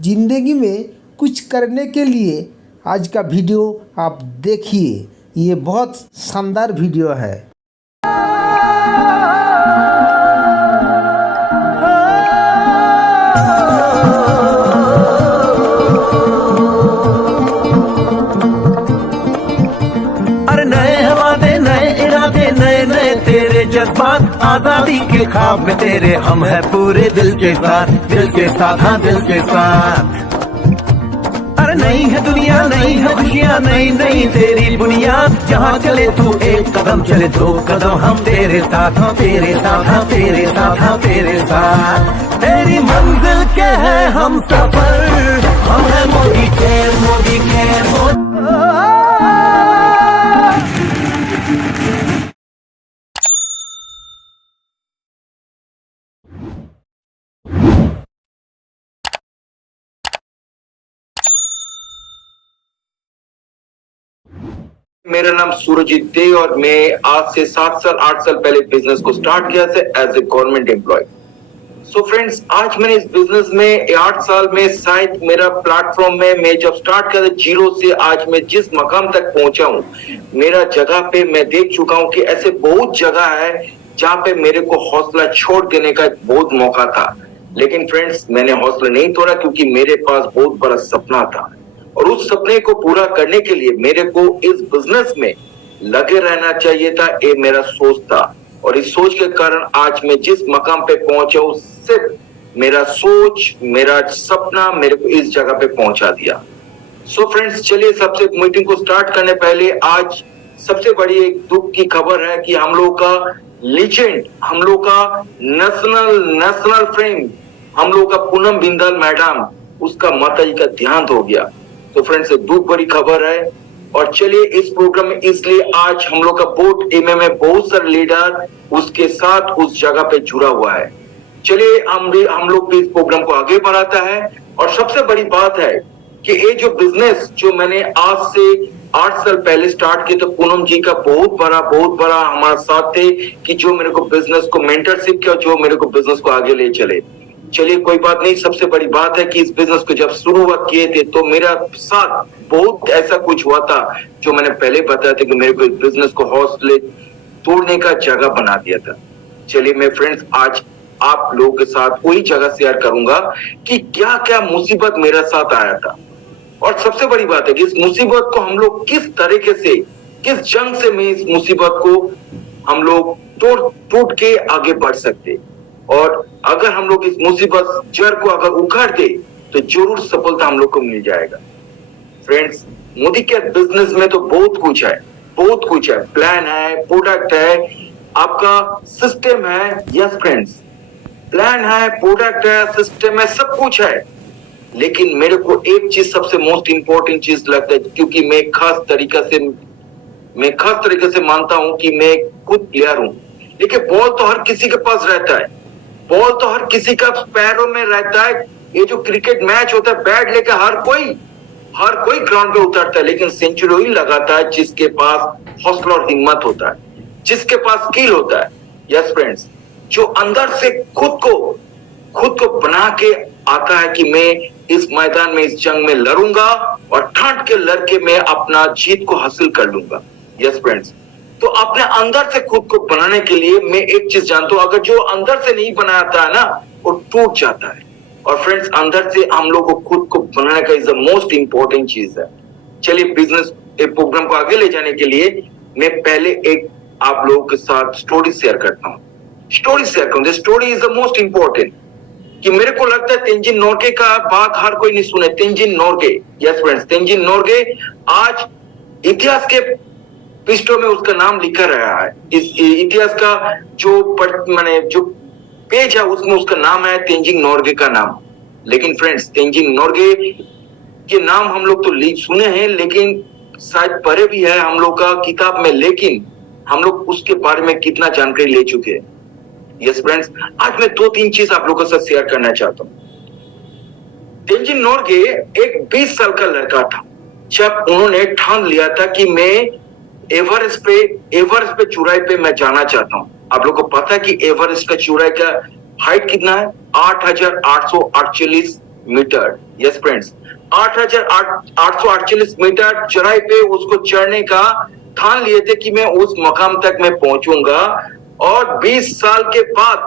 ज़िंदगी में कुछ करने के लिए आज का वीडियो आप देखिए। ये बहुत शानदार वीडियो है। अरे नए हवाले नए इरादे नए नए तेरे जज्बात, आजादी के ख्वाब में तेरे हम है पूरे दिल के साथ हाँ दिल के साथ। अरे नई है दुनिया नई है खुशियाँ नई नई तेरी बुनियाद, जहाँ चले तू एक कदम चले दो कदम हम तेरे साथ हाँ तेरे साथ हाँ तेरे साथ हाँ तेरे साथ। तेरी मंजिल के है हम सफर, हम है मोदी के मेरा नाम सूरजीत दे और मैं आज से 8 साल पहले बिजनेस को स्टार्ट किया था as a government employee. So friends, आज मैंने इस बिजनेस में 8 साल में शायद मेरा प्लेटफॉर्म में मैं जब स्टार्ट किया था जीरो से आज मैं जिस मकाम तक पहुंचा हूं, मेरा जगह पे मैं देख चुका हूं कि ऐसे बहुत जगह है जहां पे मेरे को हौसला छोड़ देने का बहुत मौका था। लेकिन फ्रेंड्स, मैंने हौसला नहीं तोड़ा क्योंकि मेरे पास बहुत बड़ा सपना था और उस सपने को पूरा करने के लिए मेरे को इस बिजनेस में लगे रहना चाहिए था। ये मेरा सोच था और इस सोच के कारण आज मैं जिस मकाम पे पहुंचा हूं, सिर्फ मेरा सोच मेरा सपना मेरे को इस जगह पे पहुंचा दिया। सो फ्रेंड्स, चलिए सबसे मीटिंग को स्टार्ट करने पहले आज सबसे बड़ी एक दुख की खबर है कि हम लोग का लीजेंड, हम लोग का नेशनल फ्रेंड, हम लोग का पूनम बिंदल मैडम, उसका माताजी का देहांत हो गया। तो फ्रेंड्स, दुख बड़ी खबर है। और चलिए इस प्रोग्राम में इसलिए आज हम लोग का बोर्ड एमएमए बहुत सारे लीडर उसके साथ उस जगह पे जुड़ा हुआ है। चलिए हम लोग भी इस प्रोग्राम को आगे बढ़ाता है। और सबसे बड़ी बात है कि ये जो बिजनेस जो मैंने आज से 8 साल पहले स्टार्ट किया, तो पूनम जी का बहुत बड़ा हमारा साथ थे कि जो मेरे को बिजनेस को मेंटरशिप किया, जो मेरे को बिजनेस को आगे ले चले। चलिए कोई बात नहीं, सबसे बड़ी बात है कि इस बिजनेस को जब शुरुआत किए थे तो मेरा साथ बहुत ऐसा कुछ हुआ था जो मैंने पहले बताया था कि मेरे को इस बिजनेस को हौसले तोड़ने का जगह बना दिया था। चलिए मैं फ्रेंड्स आज आप लोगों के साथ वही जगह शेयर करूंगा कि क्या क्या मुसीबत मेरे साथ आया था। और सबसे बड़ी बात है कि इस मुसीबत को हम लोग किस तरीके से, किस जंग से में इस मुसीबत को हम लोग टूट के आगे बढ़ सकते। और अगर हम लोग इस मुसीबत जड़ को अगर उखाड़ दे तो जरूर सफलता हम लोग को मिल जाएगा। फ्रेंड्स, मोदी के बिजनेस में तो बहुत कुछ है, प्लान है, प्रोडक्ट है, आपका सिस्टम है। यस फ्रेंड्स, प्लान है, प्रोडक्ट है, सिस्टम है, सब कुछ है। लेकिन मेरे को एक चीज सबसे मोस्ट इंपॉर्टेंट चीज लगता है, क्योंकि मैं खास तरीके से मानता हूं कि मैं खुद प्लेयर हूं। लेकिन बॉल तो हर किसी के पास रहता है, बॉल तो हर किसी का पैरों में रहता है। ये जो क्रिकेट मैच होता है, बैट लेकर हर कोई ग्राउंड पे उतरता है, लेकिन सेंचुरी ही लगाता है जिसके पास हौसला और हिम्मत होता है, जिसके पास स्किल होता है। यस फ्रेंड्स, जो अंदर से खुद को बना के आता है कि मैं इस मैदान में, इस जंग में लड़ूंगा और ठाट के लड़के मैं अपना जीत को हासिल कर लूंगा। यस फ्रेंड्स, तो अपने अंदर से खुद को बनाने के लिए मैं एक चीज जानता हूं, अगर जो अंदर से नहीं बनाता है ना, वो टूट जाता है। और फ्रेंड्स, अंदर से हम लोग को खुद को बनाने का इज द मोस्ट इंपॉर्टेंट चीज है। चलिए बिजनेस प्रोग्राम को आगे ले जाने के लिए मैं पहले एक आप लोगों के साथ स्टोरी शेयर करता हूँ। Story is the most important. कि मेरे को लगता है तेंजिन नोर्गे का बात हर कोई नहीं सुने। तेंजिन नोर्गे, यस फ्रेंड्स, तेंजिन नोर्गे आज इतिहास के पृष्ठों में उसका नाम लिखा रहा है। इस इतिहास का जो पेज है उसमें उसका नाम है तेंजिन नोर्गे का नाम। लेकिन फ्रेंड्स, तेंजिन नोर्गे के नाम हम लोग तो सुने हैं, लेकिन शायद पढ़े भी है हम लोग का किताब में, लेकिन हम लोग उसके बारे में कितना जानकारी ले चुके हैं। यस फ्रेंड्स, आज मैं 2-3 चीज आप लोगों के साथ शेयर करना चाहता हूँ। तेंजिन नोर्गे एक 20 साल का लड़का था जब उन्होंने ठान लिया था कि मैं एवरेस्ट पे चौड़ाई पे मैं जाना चाहता हूँ। आप लोगों को पता है कि एवरेस्ट का चौड़ाई का हाइट कितना है? 8,848 मीटर। यस फ्रेंड्स, 8,848 मीटर चढ़ाई पे उसको चढ़ने का ठान लिए थे कि मैं उस मकाम तक मैं पहुंचूंगा। और 20 साल के बाद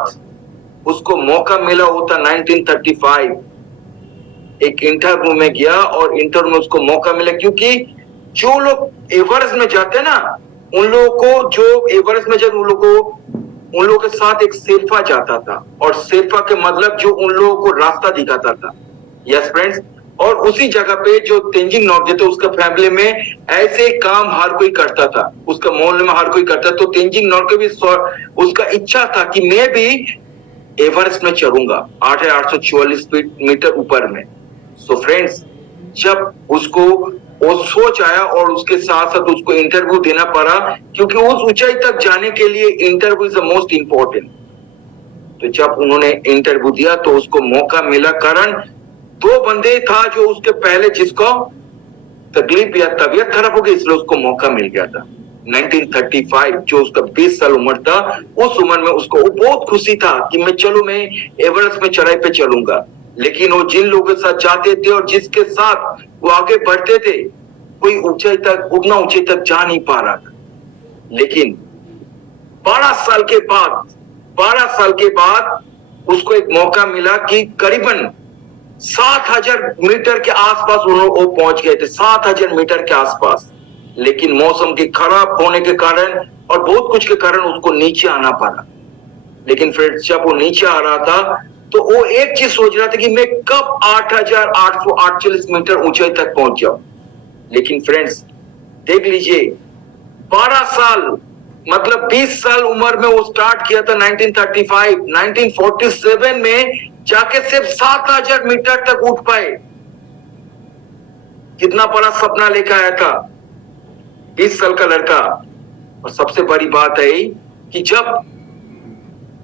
उसको मौका मिला होता 1935। एक इंटरव्यू में गया और इंटरव्यू में उसको मौका मिला, क्योंकि जो लोग एवरेस्ट में जाते हैं ना, उन लोगों को जो एवरेस्ट में जाते उन लोगों के साथ एक शेरपा जाता था, और शेरपा के मतलब जो उन लोगों को रास्ता दिखाता था। यस फ्रेंड्स, और उसी जगह पे जो तेंजिंग नोर्गे थे उसका फैमिली में ऐसे काम हर कोई करता था, उसका मोहल्ले में हर कोई करता था। तो तेंजिंग नोर्गे भी उसका इच्छा था कि मैं भी एवरेस्ट में चढ़ूंगा 8,844 मीटर ऊपर में। सो फ्रेंड्स, जब उसको वो सोच आया और उसके साथ साथ उसको इंटरव्यू देना पड़ा, क्योंकि उस ऊंचाई तक जाने के लिए interview is the most important. तो जब उन्होंने इंटरव्यू दिया तो उसको मौका मिला, कारण 2 बंदे था जो उसके पहले जिसको तकलीफ या तबीयत खराब हो गई, इसलिए उसको मौका मिल गया था। 1935 जो उसका 20 साल उम्र था, उस उम्र में उसको बहुत खुशी था कि मैं एवरेस्ट में चढ़ाई पे चलूंगा। लेकिन वो जिन लोगों के साथ जाते थे और जिसके साथ वो आगे बढ़ते थे, कोई उतना ऊंचाई तक जा नहीं पा रहा था। लेकिन 12 साल के बाद उसको एक मौका मिला कि करीबन 7,000 मीटर के आसपास वो पहुंच गए थे, 7,000 मीटर के आसपास। लेकिन मौसम के खराब होने के कारण और बहुत कुछ के कारण उसको नीचे आना पड़ा। लेकिन फिर जब वो नीचे आ रहा था तो वो एक चीज सोच रहा था कि मैं कब 8,848 मीटर ऊंचाई तक पहुंच जाऊं। लेकिन फ्रेंड्स देख लीजिए, 12 साल मतलब 20 साल उम्र में वो स्टार्ट किया था 1935, 1947 में जाके सिर्फ 7,000 मीटर तक उठ पाए। कितना बड़ा सपना लेकर आया था 20 साल का लड़का। और सबसे बड़ी बात है कि जब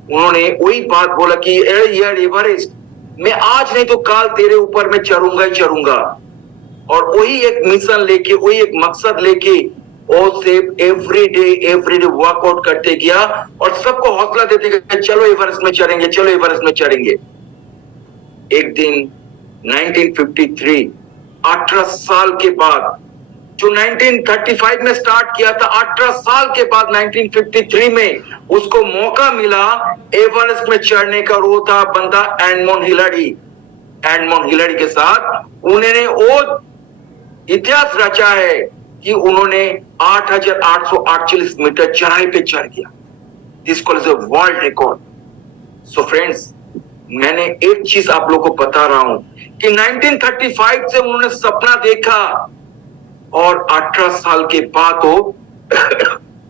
उन्होंने वही बात बोला कि यार एवरेस्ट, मैं आज नहीं तो कल तेरे ऊपर में चढ़ूंगा ही चढ़ूंगा। और वही एक मिशन लेके, वही एक मकसद लेके वो सिर्फ एवरीडे वर्कआउट करते गया और सबको हौसला देते गया, चलो एवरेस्ट में चढ़ेंगे, चलो एवरेस्ट में चढ़ेंगे। एक दिन 1953, 18 साल के बाद, जो 1935 में स्टार्ट किया था, 18 साल के बाद 1953 में उसको मौका मिला एवरेस्ट में चढ़ने का। वो था बंदा एडमंड हिलरी के साथ उन्होंने वो इतिहास रचा है कि उन्होंने 8,848 मीटर चढ़ाई पे चढ़ गया। This called a world record. So friends, मैंने एक चीज आप लोगों को बता रहा हूं कि 1935 से उन्होंने सपना देखा और 18 साल के बाद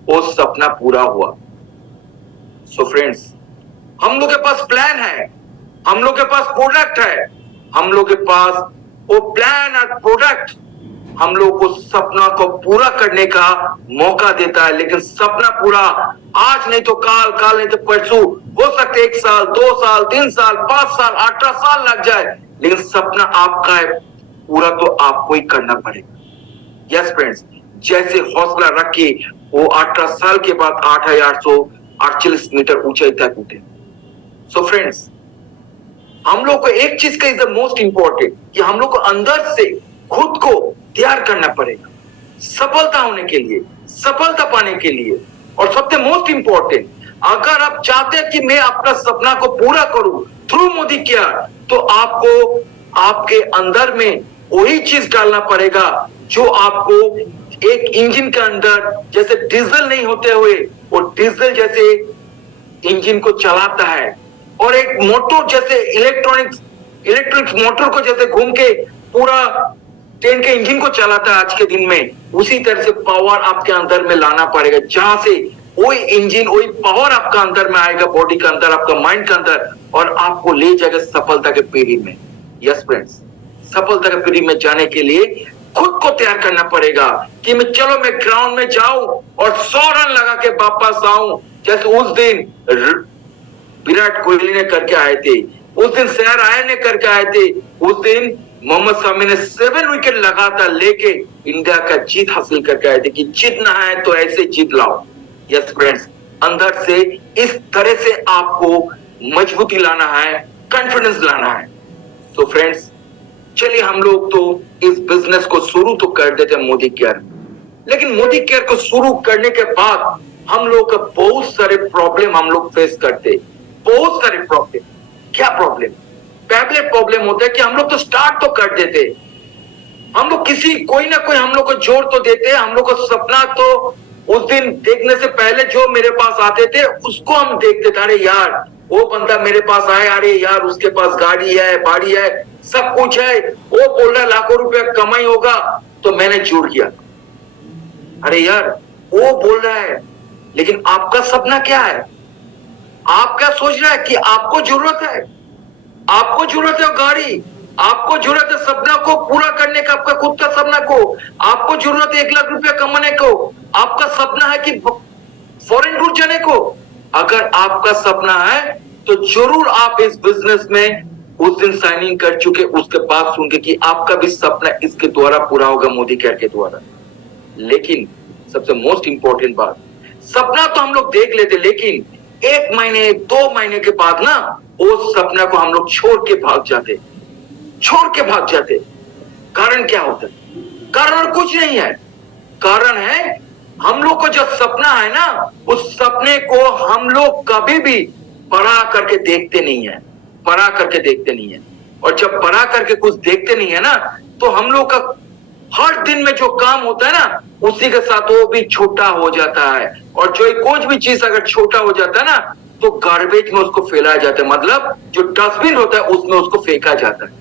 वो सपना पूरा हुआ। सो फ्रेंड्स, हम लोग के पास प्लान है, हम लोग के पास प्रोडक्ट है, हम लोग के पास वो प्लान और प्रोडक्ट हम लोग को सपना को पूरा करने का मौका देता है। लेकिन सपना पूरा आज नहीं तो काल नहीं तो परसों, हो सकते 1 साल, 2 साल, 3 साल, 5 साल, 18 साल लग जाए, लेकिन सपना आपका है, पूरा तो आपको ही करना पड़ेगा। यस फ्रेंड्स, जैसे हौसला रख के वो 18 साल के बाद 8,848 मीटर ऊंचाई तक उठे। सो फ्रेंड्स, हम लोग को एक चीज का इज द मोस्ट इंपॉर्टेंट कि हम लोग को अंदर से खुद को तैयार करना पड़ेगा सफलता होने के लिए, सफलता पाने के लिए। और सबसे मोस्ट इंपॉर्टेंट, अगर आप चाहते हैं कि मैं अपना सपना को पूरा करूं थ्रू मोदी केयर, तो आपको आपके अंदर में वही चीज डालना पड़ेगा जो आपको एक इंजन के अंदर जैसे डीजल नहीं होते हुए वो डीजल जैसे इंजन को चलाता है, और एक मोटर जैसे इलेक्ट्रिक मोटर को जैसे घूम के पूरा ट्रेन के इंजन को चलाता है आज के दिन में, उसी तरह से पावर आपके अंदर में लाना पड़ेगा, जहां से वही इंजन वही पावर आपका अंदर में आएगा, बॉडी के अंदर, आपका माइंड के अंदर, और आपको ले जाएगा सफलता के पीढ़ी में। यस फ्रेंड्स, सफलता के पीढ़ी में जाने के लिए खुद को तैयार करना पड़ेगा कि मैं ग्राउंड में जाऊं और 100 रन लगा के वापस आऊं, जैसे उस दिन विराट कोहली ने करके आए थे, उस दिन शेर आयर ने करके आए थे, उस दिन मोहम्मद शमी ने 7 विकेट लगातार लेके इंडिया का जीत हासिल करके आए थे कि जीतना है तो ऐसे जीत लाओ। यस फ्रेंड्स, अंदर से इस तरह से आपको मजबूती लाना है, कॉन्फिडेंस लाना है। तो फ्रेंड्स, चलिए हम लोग तो इस बिजनेस को शुरू तो कर देते हैं मोदी केयर, लेकिन मोदी केयर को शुरू करने के बाद हम लोग का बहुत सारे प्रॉब्लम हम लोग फेस करते, बहुत सारे प्रॉब्लम। क्या प्रॉब्लम? पहले प्रॉब्लम होता है कि हम लोग तो स्टार्ट तो कर देते, हम लोग किसी कोई ना कोई हम लोग को जोड़ तो देते, हम लोग को सपना तो उस दिन देखने से पहले जो मेरे पास आते थे उसको हम देखते थे, अरे यार वो बंदा मेरे पास आया, अरे यार उसके पास गाड़ी है, बाड़ी है, सब कुछ है, वो बोल रहा है लाखों रुपया कमाई होगा, तो मैंने जुड़ किया। अरे यार वो बोल रहा है, लेकिन आपका सपना क्या है? आप क्या सोच रहा है कि आपको जरूरत है, आपको जरूरत है गाड़ी, आपको जरूरत है सपना को पूरा करने का, आपका खुद का सपना को, आपको जरूरत है 1 लाख रुपया कमाने को, आपका सपना है कि फॉरेन टूर जाने को। अगर आपका सपना है तो जरूर आप इस बिजनेस में उस दिन साइनिंग कर चुके, उसके बाद सुन के कि आपका भी सपना इसके द्वारा पूरा होगा, मोदी केयर के द्वारा। लेकिन सबसे मोस्ट इंपॉर्टेंट बात, सपना तो हम लोग देख लेते, लेकिन 1 महीने 2 महीने के बाद ना उस सपना को हम लोग छोड़ के भाग जाते, छोड़ के भाग जाते। कारण क्या होता है? कारण और कुछ नहीं है, कारण है हम लोग को जो सपना है ना, उस सपने को हम लोग कभी भी बड़ा करके देखते नहीं है, बड़ा करके देखते नहीं है। और जब बड़ा करके कुछ देखते नहीं है ना, तो हम लोग का हर दिन में जो काम होता है ना, उसी के साथ वो भी छोटा हो जाता है। और जो कुछ भी चीज अगर छोटा हो जाता है ना, तो गार्बेज में उसको फैलाया जाता है, मतलब जो डस्टबिन होता है उसमें उसको फेंका जाता है।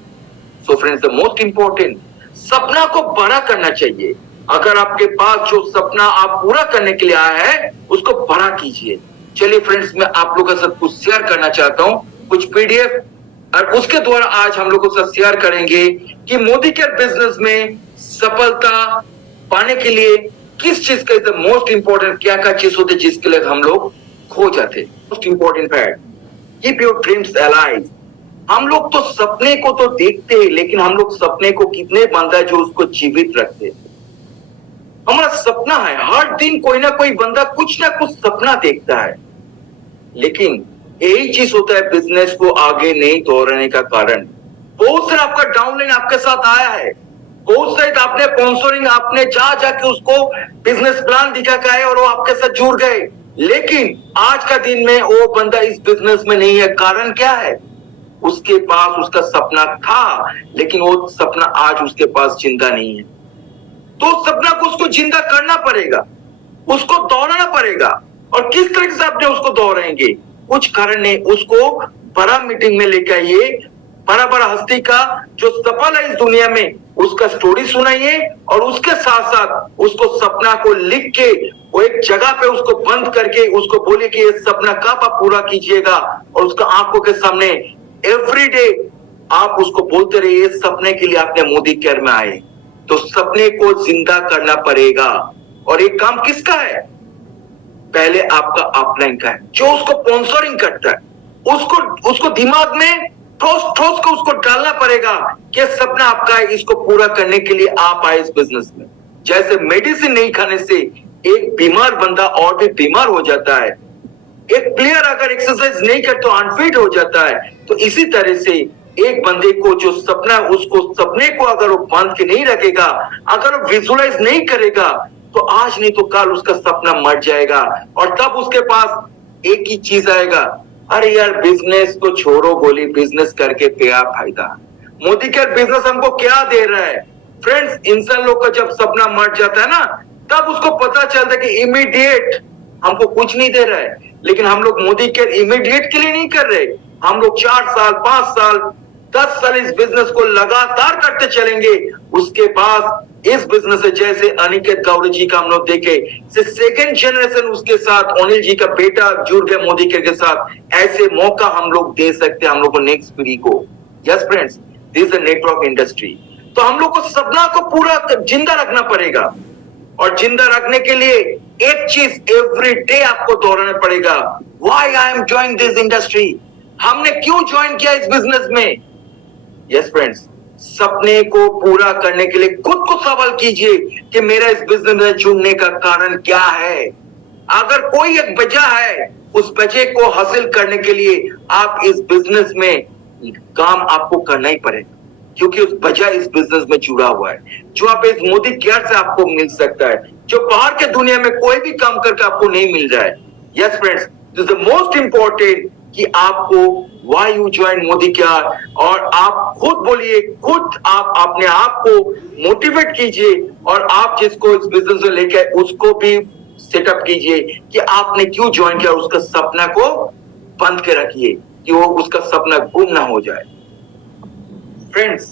So friends, the most important, सपना को बड़ा करना चाहिए। अगर आपके पास जो सपना आप पूरा करने के लिए आया है, उसको बड़ा कीजिए। चलिए फ्रेंड्स, मैं आप लोगों के साथ कुछ शेयर करना चाहता हूँ, कुछ पीडीएफ, और उसके द्वारा आज हम लोगों के साथ शेयर करेंगे कि मोदी केयर बिजनेस में सफलता पाने के लिए किस चीज का मोस्ट इंपॉर्टेंट क्या क्या चीज होती है जिसके लिए हम लोग खो जाते। Most important fact, keep your dreams alive. हम लोग तो सपने को तो देखते हैं, लेकिन हम लोग सपने को कितने बंदा जो उसको जीवित रखते। हमारा सपना है, हर दिन कोई ना कोई बंदा कुछ ना कुछ सपना देखता है, लेकिन यही चीज होता है बिजनेस को आगे नहीं दौड़ाने का कारण। बहुत सारा आपका डाउनलाइन आपके साथ आया है, बहुत सारे आपने स्पॉन्सरिंग, आपने जा जाके उसको बिजनेस प्लान दिखा के आए और वो आपके साथ जुड़ गए, लेकिन आज का दिन में वो बंदा इस बिजनेस में नहीं है। कारण क्या है? उसके पास उसका सपना था, लेकिन वो सपना आज उसके पास जिंदा नहीं है। तो सपना को उसको जिंदा करना पड़ेगा, उसको दौड़ाना पड़ेगा। और किस तरह से आपने उसको दौड़ाएंगे? कुछ कारण नहीं, उसको बड़ा मीटिंग में लेकर आइए, बड़ा बड़ा हस्ती का जो सफल है इस दुनिया में, उसका स्टोरी सुनाइए, और उसके साथ साथ उसको सपना को लिख के वो एक जगह पे उसको बंद करके उसको बोले कि ये सपना कब आप पूरा कीजिएगा, और उसका आंखों के सामने एवरीडे आप उसको बोलते रहिए इस सपने के लिए आपने मोदी केयर में आए। तो सपने को जिंदा करना पड़ेगा, और एक काम किसका है? पहले आपका अपलाइन का है, जो उसको स्पॉन्सरिंग करता है, उसको दिमाग में ठोस ठोस को उसको डालना पड़ेगा कि सपना आपका है, इसको पूरा करने के लिए आप आए इस बिजनेस में। जैसे मेडिसिन नहीं खाने से एक बीमार बंदा और भी बीमार हो जाता है, एक प्लेयर अगर एक्सरसाइज नहीं करे तो अनफिट हो जाता है, तो इसी तरह से एक बंदे को जो सपना है, उसको सपने को अगर वो बांध के नहीं रखेगा, अगर वो विजुअलाइज नहीं करेगा, तो आज नहीं तो कल उसका सपना मर जाएगा। और तब उसके पास एक ही चीज आएगा, अरे यार बिजनेस तो छोड़ो गोली, बिजनेस करके क्या फायदा। मोदी केयर बिजनेस हमको क्या दे रहा है? फ्रेंड्स, इंसान लोग का जब सपना मर जाता है ना, तब उसको पता चलता है कि इमीडिएट हमको कुछ नहीं दे रहा है। लेकिन हम लोग मोदी केयर इमीडिएट के लिए नहीं कर रहे, हम लोग 4 साल 5 साल 10 साल इस बिजनेस को लगातार करते चलेंगे। उसके बाद इस बिजनेस से, जैसे अनिकेत गौरी जी का हम लोग देखे, सेकेंड जनरेशन उसके साथ अनिल जी का बेटा जुड़ गया मोदी केयर के साथ, ऐसे मौका हम लोग दे सकते हैं हम लोग को नेक्स्ट पीढ़ी को। Yes friends, this is the network industry. तो हम लोग को सपना को पूरा जिंदा रखना पड़ेगा, और जिंदा रखने के लिए एक चीज एवरी डे आपको दोहराना पड़ेगा, why I am joining this industry. हमने क्यों ज्वाइन किया इस बिजनेस में? यस फ्रेंड्स, सपने को पूरा करने के लिए खुद को सवाल कीजिए कि मेरा इस बिजनेस में जुड़ने का कारण क्या है। अगर कोई एक वजह है, उस वजह को हासिल करने के लिए आप इस बिजनेस में काम आपको करना ही पड़ेगा। क्योंकि उस वजह इस बिजनेस में जुड़ा हुआ है, जो आप इस मोदी केयर से आपको मिल सकता है, जो बाहर के दुनिया में कोई भी काम करके आपको नहीं मिल रहा है। Yes friends, this is the most important कि आपको why you join Modi care, और आप खुद बोलिए, खुद आप अपने आप को मोटिवेट कीजिए, और आप जिसको इस बिजनेस में लेके आए उसको भी सेटअप कीजिए कि आपने क्यों ज्वाइन किया, उसका सपना को बंद के रखिए कि वो उसका सपना गुम ना हो जाए। फ्रेंड्स,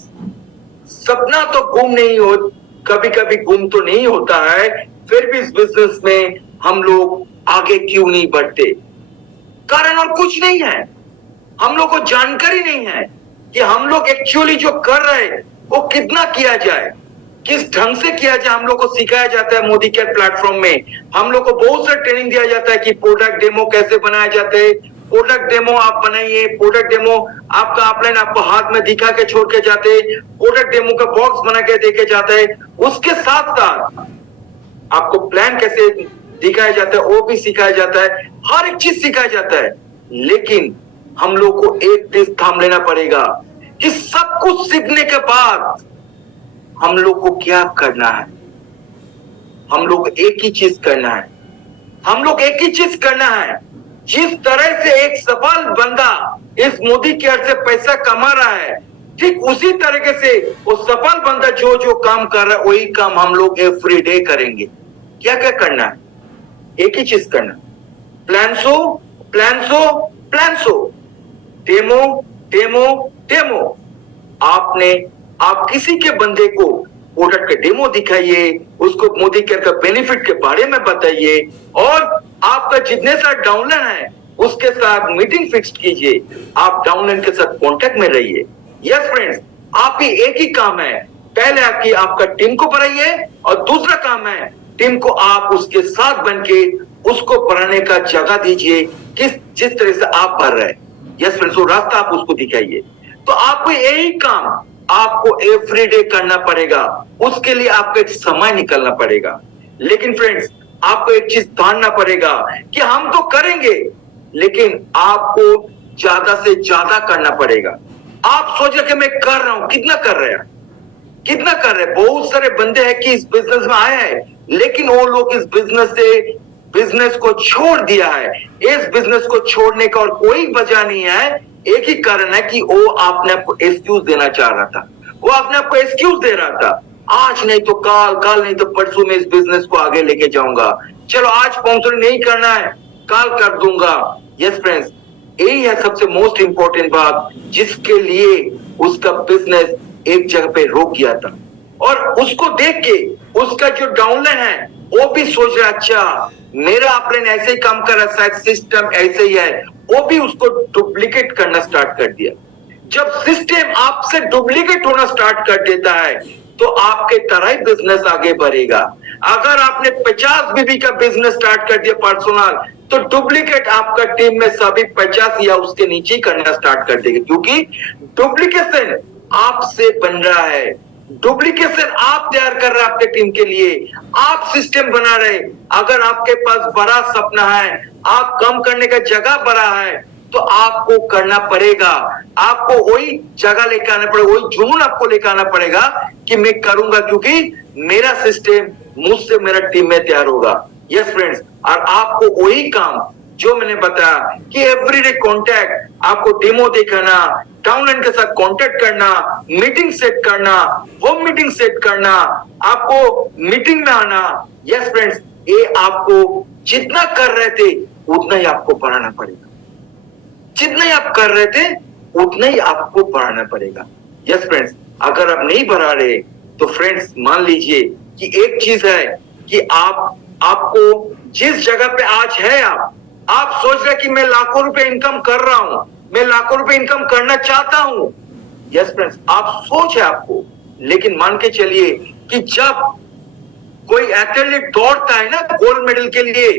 सपना तो गुम नहीं हो, कभी कभी गुम तो नहीं होता है, फिर भी इस बिजनेस में हम लोग आगे क्यों नहीं बढ़ते? कारण और कुछ नहीं है, हम लोग को जानकारी नहीं है कि हम लोग एक्चुअली जो कर रहे हैं वो कितना किया जाए, किस ढंग से किया जाए। हम लोग को सिखाया जाता है मोदी केयर प्लेटफॉर्म में, हम लोग को बहुत सारा ट्रेनिंग दिया जाता है कि प्रोडक्ट डेमो कैसे बनाए जाते हैं, प्रोडक्ट डेमो आप बनाइए, प्रोडक्ट डेमो आपका ऑफलाइन आपको हाथ में दिखा के छोड़ के जाते, प्रोडक्ट डेमो का बॉक्स बना के देके जाते हैं, उसके साथ साथ आपको प्लान कैसे दिखाया जाता है वो भी सिखाया जाता है, हर एक चीज सिखाया जाता है। लेकिन हम लोग को एक चीज थाम लेना पड़ेगा कि सब कुछ सीखने के बाद हम लोग को क्या करना है। हम लोग एक ही चीज करना है, हम लोग एक ही चीज करना है। जिस तरह से एक सफल बंदा इस मोदी केयर से पैसा कमा रहा है, ठीक उसी तरीके से वो सफल बंदा जो जो काम कर रहा है वही काम हम लोग एवरी डे करेंगे। क्या क्या करना है? एक ही चीज करना, प्लान्सो प्लान्सो प्लान्सो, डेमो डेमो डेमो। आप किसी के बंदे को प्रोडक्ट का डेमो दिखाइए, उसको मोदी केयर का बेनिफिट के बारे में बताइए, और आपका जितने सारे डाउनलाइन है उसके साथ मीटिंग फिक्स कीजिए, आप डाउनलाइन के साथ कांटेक्ट में रहिए। यस फ्रेंड्स, आपकी एक ही काम है, पहले आपका टीम को बढ़ाइए, और दूसरा काम है टीम को आप उसके साथ बन के उसको बढ़ाने का जगह दीजिए, जिस तरह से आप बढ़ रहे हैं। यस फ्रेंड्स, वो रास्ता आप उसको दिखाइए। तो आपको यही काम आपको एवरीडे करना पड़ेगा, उसके लिए आपको एक समय निकालना पड़ेगा। लेकिन फ्रेंड्स, आपको एक चीज जानना पड़ेगा कि हम तो करेंगे, लेकिन आपको ज्यादा से ज्यादा करना पड़ेगा। आप सोच रहे कि मैं कर रहा हूं, कितना कर रहे हैं, कितना कर रहे हैं? बहुत सारे बंदे हैं कि इस बिजनेस में आए हैं, लेकिन वो लोग इस बिजनेस को छोड़ दिया है। इस बिजनेस को छोड़ने का और कोई वजह नहीं है, एक ही कारण है कि वो अपने आप को एक्सक्यूज देना चाह रहा था, वो अपने आप को एक्सक्यूज दे रहा था। आज नहीं तो कल नहीं तो परसों में इस बिजनेस को आगे लेके जाऊंगा, चलो आज स्पॉन्सर नहीं करना है, कल कर दूंगा। यस फ्रेंड्स, यही है सबसे मोस्ट इंपॉर्टेंट बात, जिसके लिए उसका बिजनेस एक जगह पे रोक गया था, और उसको देख के उसका जो डाउनलाइन है वो भी सोच रहा, अच्छा मेरा अपलाइन ऐसे ही काम कर रहा, शायद सिस्टम ऐसे ही है, वो भी उसको डुप्लीकेट करना स्टार्ट कर दिया। जब सिस्टम आपसे डुप्लीकेट होना स्टार्ट कर देता है तो आपके तरह ही बिजनेस आगे बढ़ेगा। अगर आपने 50 बीबी का बिजनेस स्टार्ट कर दिया पर्सनल, तो डुप्लीकेट आपका टीम में सभी 50 या उसके नीचे ही करना स्टार्ट कर देगा, क्योंकि डुप्लीकेशन आपसे बन रहा है, डुप्लीकेशन आप तैयार कर रहे हैं आपके टीम के लिए, आप सिस्टम बना रहे। अगर आपके पास बड़ा सपना है, आप कम करने का जगह बड़ा है, तो आपको करना पड़ेगा, आपको वही जगह लेकर आना पड़ेगा, वही जुनून आपको लेकर आना पड़ेगा कि मैं करूंगा, क्योंकि मेरा सिस्टम मुझसे मेरा टीम में तैयार होगा। यस फ्रेंड्स, और आपको वही काम जो मैंने बताया कि एवरीडे कांटेक्ट, आपको डेमो दिखाना, डाउनलाइन के साथ कांटेक्ट करना, मीटिंग सेट करना, होम मीटिंग सेट करना, आपको मीटिंग में आना। यस फ्रेंड्स, ये आपको जितना कर रहे थे उतना ही आपको बढ़ाना पड़ेगा, जितना ही आप कर रहे थे उतना ही आपको बढ़ाना पड़ेगा। यस फ्रेंड्स, अगर आप नहीं बढ़ा रहे तो फ्रेंड्स मान लीजिए कि एक चीज है कि आपको जिस जगह पे आज है, आप सोच रहे कि मैं लाखों रुपए इनकम कर रहा हूं, मैं लाखों रुपए इनकम करना चाहता हूं। यस फ्रेंड्स, आप सोच है आपको, लेकिन मान के चलिए कि जब कोई एथलीट दौड़ता है ना गोल्ड मेडल के लिए,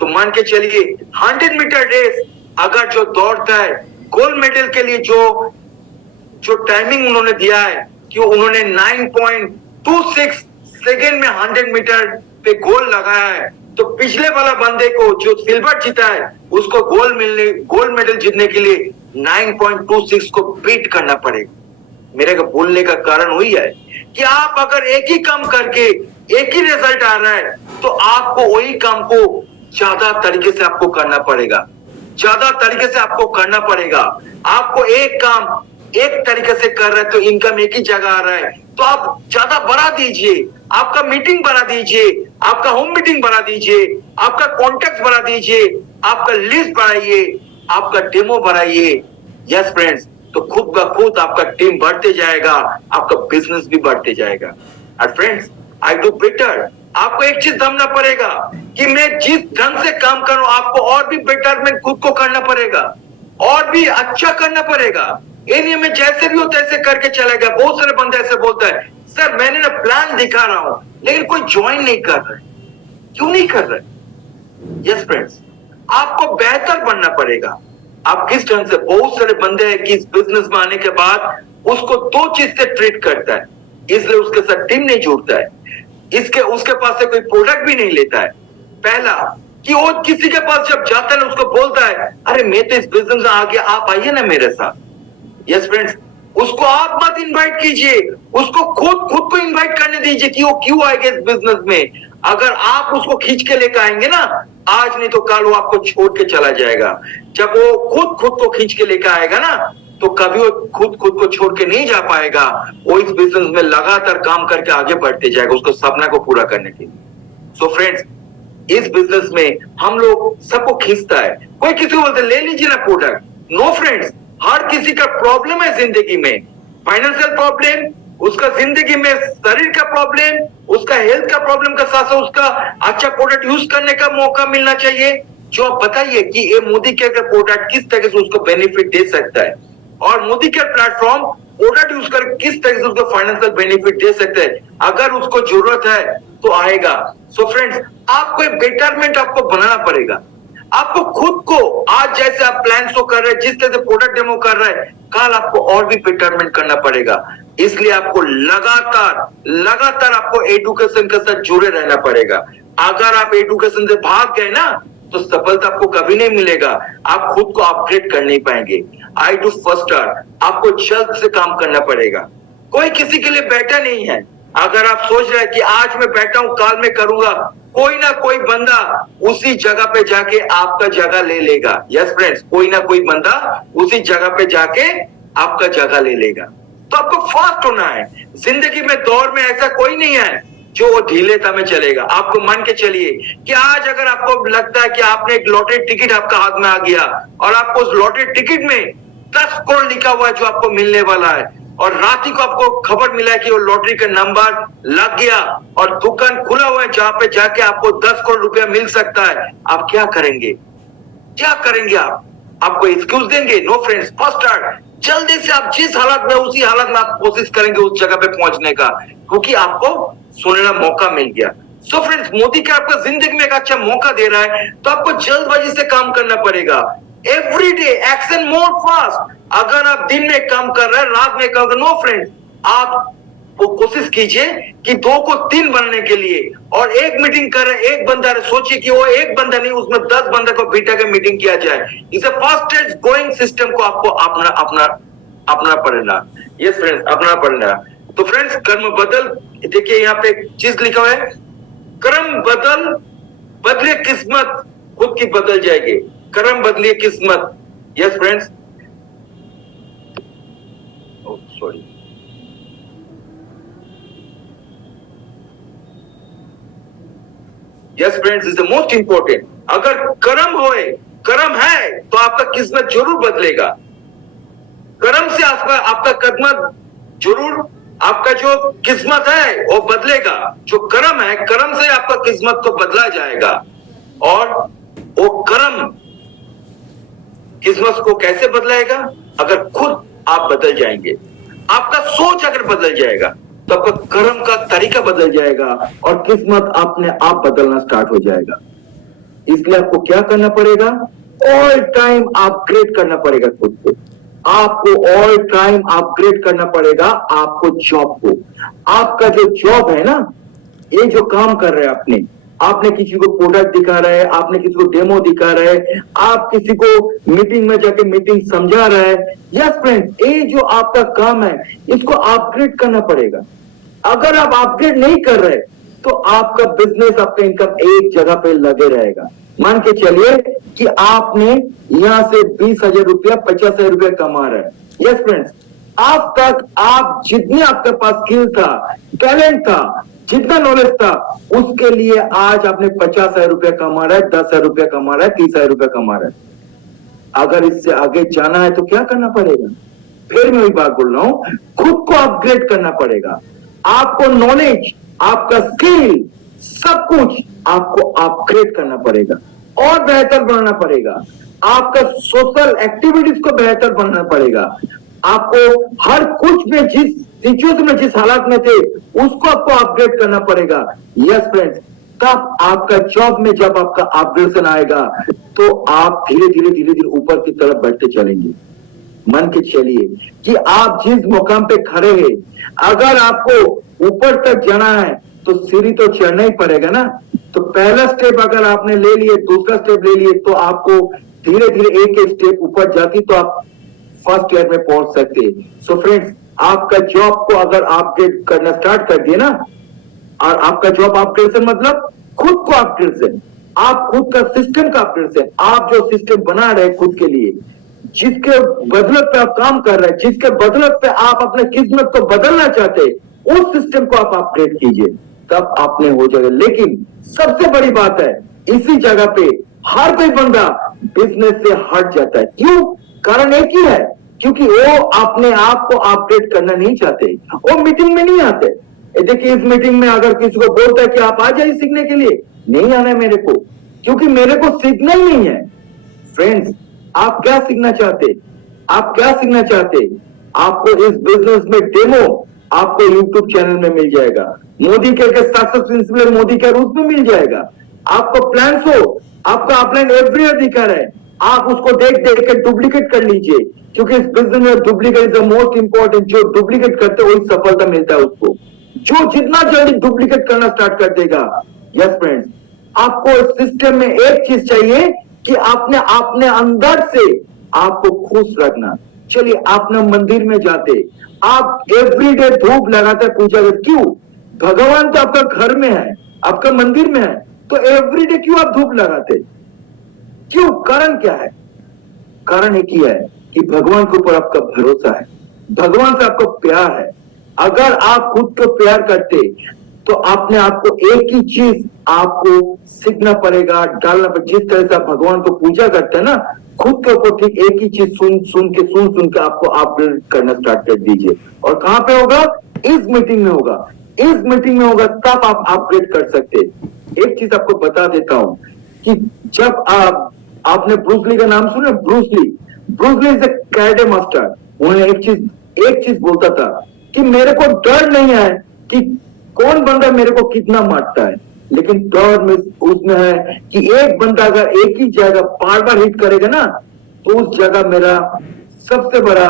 तो मान के चलिए 100 मीटर रेस अगर जो दौड़ता है गोल्ड मेडल के लिए, जो टाइमिंग उन्होंने दिया है कि उन्होंने 9.26 सेकेंड में 100 मीटर पे गोल लगाया है, तो पिछले वाला बंदे को जो सिल्वर जीता है उसको गोल्ड मेडल जीतने के लिए 9.26 को बीट करना पड़ेगा। मेरे को बोलने का कारण वही है कि आप अगर एक ही काम करके एक ही रिजल्ट आ रहा है तो आपको वही काम को ज्यादा तरीके से आपको करना पड़ेगा, ज्यादा तरीके से आपको करना पड़ेगा। आपको एक काम एक तरीके से कर रहे हैं तो इनकम एक ही जगह आ रहा है तो आप ज्यादा बढ़ा दीजिए, आपका मीटिंग बढ़ा दीजिए, आपका होम मीटिंग बढ़ा दीजिए, आपका कॉन्टेक्ट बढ़ा दीजिए, आपका लिस्ट बढ़ाइए, आपका डेमो बढ़ाइए। यस फ्रेंड्स, तो खुद ब खुद आपका टीम बढ़ते जाएगा, आपका बिजनेस भी बढ़ते जाएगा। और फ्रेंड्स, आई डू बेटर, आपको एक चीज समझना पड़ेगा कि मैं जिस ढंग से काम करूं आपको और भी बेटर में खुद को करना पड़ेगा और भी अच्छा करना पड़ेगा। ये नहीं मैं जैसे भी हो तैसे करके चलेगा। बहुत सारे बंदे ऐसे बोलते हैं, सर मैंने ना प्लान दिखा रहा हूं लेकिन कोई ज्वाइन नहीं कर रहा है। क्यों नहीं कर रहा है? यस फ्रेंड्स, आपको बेहतर बनना पड़ेगा। आप किस ढंग से, बहुत सारे बंदे हैं कि इस बिजनेस में आने के बाद उसको दो चीज से ट्रीट करता है, इसलिए उसके साथ टीम नहीं जुड़ता है, इसके उसके पास से कोई प्रोडक्ट भी नहीं लेता है। पहला कि वो किसी के पास जब जाता है उसको बोलता है, अरे मैं तो इस बिजनेस में आ गया, आप आइए ना मेरे साथ। यस फ्रेंड्स, उसको आप मत इनवाइट कीजिए, उसको खुद को इनवाइट करने दीजिए कि वो क्यों आएगा इस बिजनेस में। अगर आप उसको खींच के लेकर आएंगे ना, आज नहीं तो कल वो आपको छोड़ के चला जाएगा। जब वो खुद को खींच के लेकर आएगा ना, तो कभी वो खुद को छोड़ के नहीं जा पाएगा। वो इस बिजनेस में लगातार काम करके आगे बढ़ते जाएगा उसको सपना को पूरा करने के लिए। सो फ्रेंड्स, इस बिजनेस में हम लोग सबको खींचता है। कोई किसी को बोलते ले लीजिए ना प्रोडक्ट, नो फ्रेंड्स, हर किसी का प्रॉब्लम है जिंदगी में, फाइनेंशियल प्रॉब्लम, उसका जिंदगी में शरीर का प्रॉब्लम, उसका हेल्थ का प्रॉब्लम का साथ साथ उसका अच्छा प्रोडक्ट यूज करने का मौका मिलना चाहिए। जो आप बताइए कि ये मोदी केयर का प्रोडक्ट किस तरह से उसको बेनिफिट दे सकता है और Modi care platform product use कर किस तरह से उसको फाइनेंशियल बेनिफिट दे सकते हैं। अगर उसको जरूरत है तो आएगा। सो फ्रेंड्स, आपको एक बेटरमेंट आपको बनाना पड़ेगा। आपको खुद को आज जैसे आप प्लान शो कर रहे हैं, जिस तरह से प्रोडक्ट डेमो कर रहे हैं, कल आपको और भी बेटरमेंट करना पड़ेगा। इसलिए आपको लगातार आपको एजुकेशन के साथ जुड़े रहना पड़ेगा। अगर आप एजुकेशन से भाग गए ना तो सफलता आपको कभी नहीं मिलेगा, आप खुद को अपग्रेड कर नहीं पाएंगे। आई डू फर्स्टर, आपको जल्द से काम करना पड़ेगा। कोई किसी के लिए बैठा नहीं है। अगर आप सोच रहे हैं कि आज मैं बैठा हूं कल मैं करूंगा, कोई ना कोई बंदा उसी जगह पे जाके आपका जगह ले लेगा। यस फ्रेंड्स, कोई ना कोई बंदा उसी जगह पे जाके आपका जगह ले लेगा। तो आपको फास्ट होना है। जिंदगी में दौर में ऐसा कोई नहीं है जो वो ढीलेता में चलेगा। आपको मान के चलिए कि आज अगर आपको लगता है कि आपने एक लॉटरी टिकट आपका हाथ में आ गया और आपको उस लॉटरी टिकट में 10 करोड़ लिखा हुआ है जो आपको मिलने वाला है, और रात ही को आपको खबर मिला है कि वो लॉटरी का नंबर लग गया और दुकान खुला हुआ है जहां पे जाके आपको 10 करोड़ रुपया मिल सकता है, आप क्या करेंगे? क्या करेंगे आप? आपको एक्सक्यूज देंगे? नो फ्रेंड्स, फर्स्ट स्टार्ट, जल्दी से आप जिस हालत में उसी हालत में आप कोशिश करेंगे उस जगह पे पहुंचने का, क्योंकि आपको सुनने मौका मिल गया। सो फ्रेंड्स, मोदी का आपका जिंदगी में एक अच्छा मौका दे रहा है तो आपको जल्दबाजी से काम करना पड़ेगा। एवरी डे एक्शन मोर फास्ट। अगर आप दिन में काम कर रहे हैं, रात में काम कर रहे, नो फ्रेंड्स, आप वो कोशिश कीजिए कि 2 को 3 बनने के लिए, और एक मीटिंग कर रहे एक बंदा, सोचिए कि वो एक बंदा नहीं उसमें 10 बंदा को बिठा के मीटिंग किया जाए। इसे फास्टेस्ट गोइंग सिस्टम को आपको अपना पड़ेगा। यस फ्रेंड्स, अपना पड़ेगा। तो फ्रेंड्स, कर्म बदल, देखिए यहाँ पे एक चीज लिखा हुआ है, कर्म बदले किस्मत खुद की बदल जाएगी। कर्म बदलिए किस्मत। Yes friends, sorry, yes friends, is the most important. अगर कर्म है तो आपका किस्मत जरूर बदलेगा। कर्म से आपका किस्मत जरूर, आपका जो किस्मत है वो बदलेगा। जो कर्म है, कर्म से आपका किस्मत को बदला जाएगा। और वो कर्म किस्मत को कैसे बदलाएगा? अगर खुद आप बदल जाएंगे, आपका सोच अगर बदल जाएगा तो आपका कर्म का तरीका बदल जाएगा और किस्मत अपने आप बदलना स्टार्ट हो जाएगा। इसलिए आपको क्या करना पड़ेगा? ऑल टाइम अपग्रेड करना पड़ेगा खुद को। आपको ऑल टाइम अपग्रेड करना पड़ेगा आपको जॉब को। आपका जो जॉब है ना, ये जो काम कर रहे हैं अपने, आपने किसी को प्रोडक्ट दिखा रहा है, आपने किसी को डेमो दिखा रहा है, आप किसी को मीटिंग में जाके मीटिंग समझा रहा है। यस फ्रेंड्स, ये जो आपका काम है इसको अपग्रेड करना पड़ेगा। अगर आप अपग्रेड नहीं कर रहे तो आपका बिजनेस, आपका इनकम एक जगह पे लगे रहेगा। मान के चलिए कि आपने यहां से 20,000 रुपया 50,000 रुपया कमा रहे हैं। यस फ्रेंड्स, अब तक आप जितनी आपके पास स्किल था, टैलेंट था, जितना नॉलेज था, उसके लिए आज आपने 50,000 रुपया कमा रहा है, 10,000 रुपया कमा रहा है, 30,000 रुपया कमा रहा है। अगर इससे आगे जाना है तो क्या करना पड़ेगा? फिर मैं वही बात बोल रहा हूं, खुद को अपग्रेड करना पड़ेगा। आपको नॉलेज, आपका स्किल, सब कुछ आपको अपग्रेड करना पड़ेगा और बेहतर बनाना पड़ेगा। आपका सोशल एक्टिविटीज को बेहतर बनाना पड़ेगा। आपको हर कुछ में, जिस सिचुएशन में, जिस हालात में थे, उसको आपको अपग्रेड करना पड़ेगा। यस फ्रेंड्स, तब आपका जॉब में जब आपका अपग्रेडेशन आएगा तो आप धीरे धीरे धीरे धीरे ऊपर की तरफ बढ़ते चलेंगे। मन के चलिए कि आप जिस मुकाम पे खड़े हैं, अगर आपको ऊपर तक जाना है तो सीढ़ी तो चढ़ना ही पड़ेगा ना। तो पहला स्टेप अगर आपने ले लिए, दूसरा स्टेप ले लिए, तो आपको धीरे धीरे एक एक स्टेप ऊपर जाती तो आप फर्स्ट ईयर में पहुंच सकते हैं। सो फ्रेंड्स, आपका जॉब को अगर अपग्रेड करना स्टार्ट कर दिए ना, और आपका जॉब अपग्रेडेशन मतलब खुद को अपग्रेडेशन, आप खुद का सिस्टम का अपग्रेडेशन, आप जो सिस्टम बना रहे हैं खुद के लिए, जिसके बदौलत पे आप काम कर रहे हैं, जिसके बदौलत पे आप अपने किस्मत को बदलना चाहते हैं, उस सिस्टम को आप अपग्रेड कीजिए, तब आपने हो जाएगा। लेकिन सबसे बड़ी बात है, इसी जगह पे हर कोई बंदा बिजनेस से हट जाता है। क्यों? कारण एक ही है, क्योंकि वो अपने आप को अपग्रेड करना नहीं चाहते, वो मीटिंग में नहीं आते। देखिए, इस मीटिंग में अगर किसी को बोलता है कि आप आ जाइए सीखने के लिए, नहीं आना है मेरे को, क्योंकि मेरे को सीखना ही नहीं है। फ्रेंड्स, आप क्या सीखना चाहते? आप क्या सीखना चाहते? आपको इस बिजनेस में डेमो आपको YouTube चैनल में मिल जाएगा। मोदी केयर के सक्सेस प्रिंसिपल मोदी केयर उसमें मिल जाएगा। आपको प्लान हो, आपका अपलाइन एवरीवेयर दिखा रहा है, आप उसको देख देख के डुप्लीकेट कर लीजिए, क्योंकि इस बिजनेस में duplicate is the most important. जो डुप्लीकेट करते हैं वही सफलता मिलता है उसको, जो जितना जल्दी डुप्लीकेट करना स्टार्ट कर देगा। यस फ्रेंड्स, आपको सिस्टम में एक चीज चाहिए कि आपने अपने अंदर से आपको खुश रखना। चलिए, आप ना मंदिर में जाते, आप एवरीडे धूप लगाते पूजा करते, क्यों? भगवान तो आपका घर में है, आपका मंदिर में है, तो एवरीडे क्यों आप धूप लगाते? क्यों? कारण क्या है? कारण एक ही है कि भगवान के ऊपर आपका भरोसा है, भगवान से आपको प्यार है। अगर आप खुद को प्यार करते तो आपने आपको एक ही चीज आपको सीखना पड़ेगा, डालना पड़ेगा। जिस तरह से आप भगवान को पूजा करते हैं ना, खुद के ऊपर ठीक एक ही चीज सुन के आपको अपग्रेड करना स्टार्ट कर दीजिए। और कहां पे होगा? इस मीटिंग में होगा। इस मीटिंग में होगा, तब आप अपग्रेड कर सकते। एक चीज आपको बता देता हूं कि जब आपने ब्रूस ली का नाम सुना? Bruce Lee is a karate master. उन्होंने एक चीज बोलता था कि मेरे को डर नहीं है कि कौन बंदा मेरे को कितना मारता है, लेकिन डर में उसमें है कि एक बंदा अगर एक ही जगह बार बार हिट करेगा ना, तो उस जगह मेरा सबसे बड़ा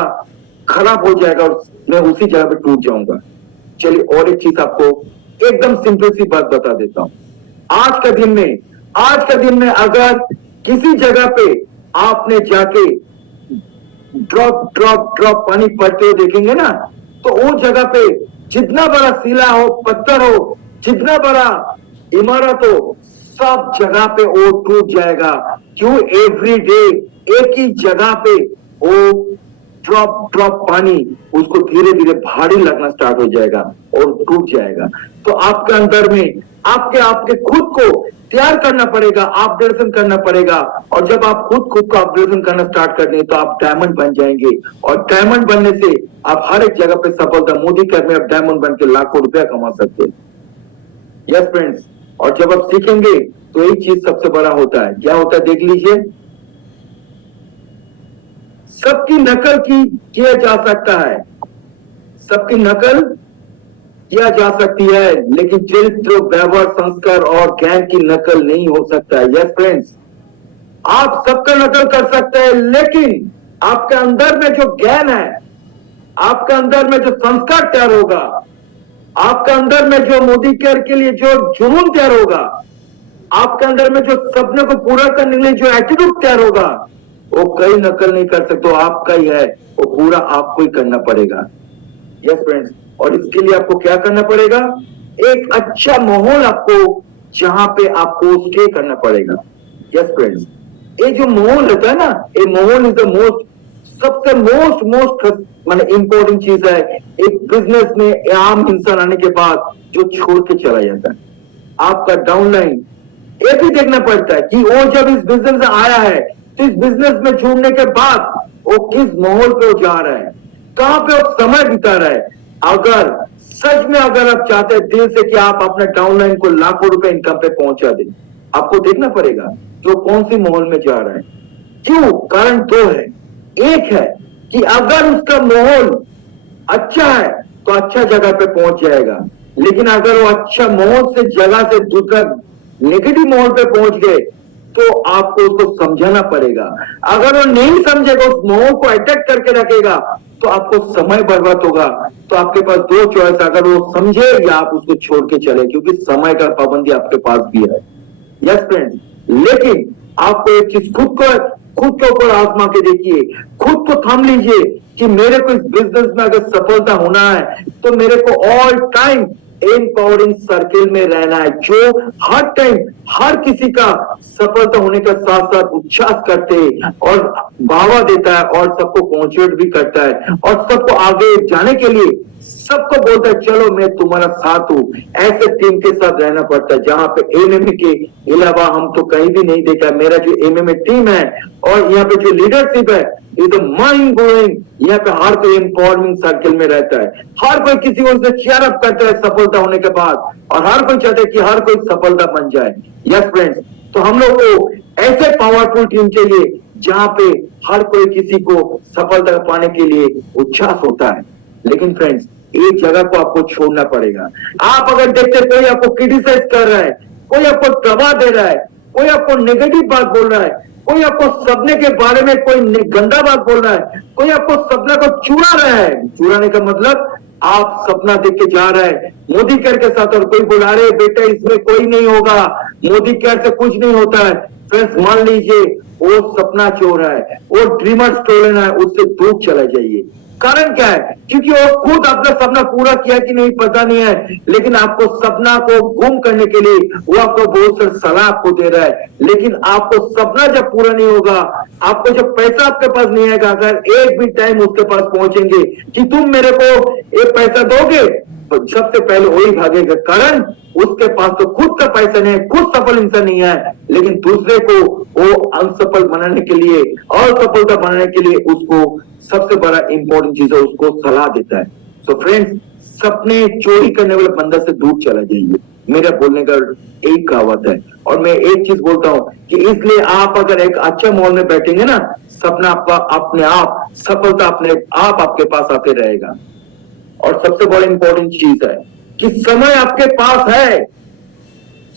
खराब हो जाएगा और मैं उसी जगह पे टूट जाऊंगा। चलिए, और एक चीज आपको एकदम सिंपल सी बात बता देता हूं। आज का दिन में अगर किसी जगह पे आपने जाके ड्रॉप पानी पड़ते हुए देखेंगे ना, तो वो जगह पे जितना बड़ा शिला हो, पत्थर हो, जितना बड़ा इमारत हो, सब जगह पे वो टूट जाएगा। क्यों? एवरीडे एक ही जगह पे वो ड्रॉप पानी उसको धीरे धीरे भारी लगना स्टार्ट हो जाएगा और टूट जाएगा। तो आपके अंदर में आपके खुद को तैयार करना पड़ेगा, अपग्रेडेशन करना पड़ेगा। और जब आप खुद को अपग्रेडेशन करना स्टार्ट कर दें तो आप डायमंड बन जाएंगे, और डायमंड बनने से आप हर एक जगह पे सफलता, मोदी केयर में आप डायमंड बन के लाखों रुपया कमा सकते हैं। यस फ्रेंड्स, और जब आप सीखेंगे तो एक चीज सबसे बड़ा होता है, क्या होता है देख लीजिए। सबकी नकल किया जा सकता है, सबकी नकल किया जा सकती है, लेकिन चरित्र, व्यवहार, संस्कार और ज्ञान की नकल नहीं हो सकता है। यस फ्रेंड्स, आप सबका नकल कर सकते हैं, लेकिन आपके अंदर में जो ज्ञान है, आपके अंदर में जो संस्कार तैयार होगा, आपके अंदर में जो मोदी केयर के लिए जो जुनून तैयार होगा, आपके अंदर में जो सपने को पूरा करने के लिए जो एटीट्यूड तैयार होगा वो कई नकल नहीं कर सकते, आपका ही है, वो पूरा आपको ही करना पड़ेगा। यस फ्रेंड्स, और इसके लिए आपको क्या करना पड़ेगा? एक अच्छा माहौल आपको, जहां पे आपको स्टे करना पड़ेगा। यस फ्रेंड्स, ये जो माहौल रहता है ना, ये माहौल इज द मोस्ट, सबसे मोस्ट माने इंपॉर्टेंट चीज है एक बिजनेस में। आम इंसान आने के बाद जो छोड़ के चला जाता है, आपका डाउनलाइन ये भी देखना पड़ता है कि वो जब इस बिजनेस में आया है तो इस बिजनेस में जुड़ने के बाद वो किस माहौल पे वो जा रहा है, कहां पे वो समय बिता रहा है। अगर सच में अगर आप चाहते हैं दिल से कि आप अपने डाउनलाइन को लाखों रुपए इनकम पे पहुंचा दें, आपको देखना पड़ेगा कि वो कौन सी माहौल में जा रहा है। क्यों? कारण दो है। एक है कि अगर उसका माहौल अच्छा है तो अच्छा जगह पे पहुंच जाएगा, लेकिन अगर वो अच्छा माहौल से जगह से दूसरा नेगेटिव माहौल पे पहुंच गए तो आपको उसको समझाना पड़ेगा। अगर वो नहीं समझेगा, उस माहौल को अटैक करके रखेगा तो आपको समय बर्बाद होगा। तो आपके पास दो चॉइस, अगर वो समझे या आप उसको छोड़ के चले, क्योंकि समय का पाबंदी आपके पास भी है। यस फ्रेंड्स, लेकिन आपको एक चीज खुद के ऊपर आजमा के देखिए, खुद को थाम लीजिए कि मेरे को इस बिजनेस में अगर सफलता होना है तो मेरे को ऑल टाइम एम्पावरिंग सर्किल में रहना है, जो हर टाइम हर किसी का सफलता होने का साथ साथ उच्छ्वास करते और बढ़ावा देता है और सबको मोटिवेट भी करता है और सबको आगे जाने के लिए सबको बोलता है चलो मैं तुम्हारा साथ हूं। ऐसे टीम के साथ रहना पड़ता है जहां पे एमएमए के अलावा हम तो कहीं भी नहीं देखा। मेरा जो एमएमए टीम है और यहाँ पे जो लीडरशिप है, ये तो माइंड ब्लोइंग। यहाँ पे हर कोई एम्पावरमेंट सर्किल में रहता है, हर कोई किसी को चेयर अप करता है सफलता होने के बाद, और हर कोई चाहता है कि हर कोई सफलता बन जाए। यस फ्रेंड्स, तो हम लोग को ऐसे पावरफुल टीम चाहिए जहां पे हर कोई किसी को सफलता पाने के लिए उच्छ्वास होता है। लेकिन फ्रेंड्स, एक जगह को आपको छोड़ना पड़ेगा। आप अगर देखते कोई आपको क्रिटिसाइज कर रहा है, कोई आपको दबा दे रहा है, कोई आपको नेगेटिव बात बोल रहा है, कोई आपको सपने के बारे में कोई गंदा बात बोल रहा है, कोई आपको सपना को चुरा रहा है, चुराने का मतलब आप सपना देख के जा रहा है मोदी केयर के साथ और कोई बुला रहे बेटा इसमें कोई नहीं होगा, मोदी केयर से कुछ नहीं होता है। फ्रेंड्स, मान लीजिए वो सपना चोर है, वो ड्रीमर स्टोलन है, उससे दूर चला जाइए। कारण क्या है? क्योंकि वो खुद अपना सपना पूरा किया कि नहीं पता नहीं है, लेकिन आपको सपना को गुम करने के लिए वो आपको बहुत सारी सलाह आपको दे रहा है। लेकिन आपको सपना जब पूरा नहीं होगा, आपको जब पैसा आपके पास नहीं आएगा, अगर एक भी टाइम उसके पास पहुंचेंगे कि तुम मेरे को एक पैसा दोगे, तो सबसे पहले वही भागेगा। कारण उसके पास तो खुद का पैसा नहीं है, खुद सफल इंसान नहीं है, लेकिन दूसरे को वो असफल बनाने के लिए, असफलता बनाने के लिए उसको सबसे बड़ा इंपॉर्टेंट चीज है, उसको सलाह देता है। तो फ्रेंड्स, सपने चोरी करने वाले बंदा से दूर चला जाइए, मेरा बोलने का एक कहावत है। और मैं एक चीज बोलता हूं कि इसलिए आप अगर एक अच्छे माहौल में बैठेंगे ना, सपना आपका अपने आप, सफलता अपने आप आपके पास आते रहेगा। और सबसे बड़ा इंपॉर्टेंट चीज है कि समय आपके पास है,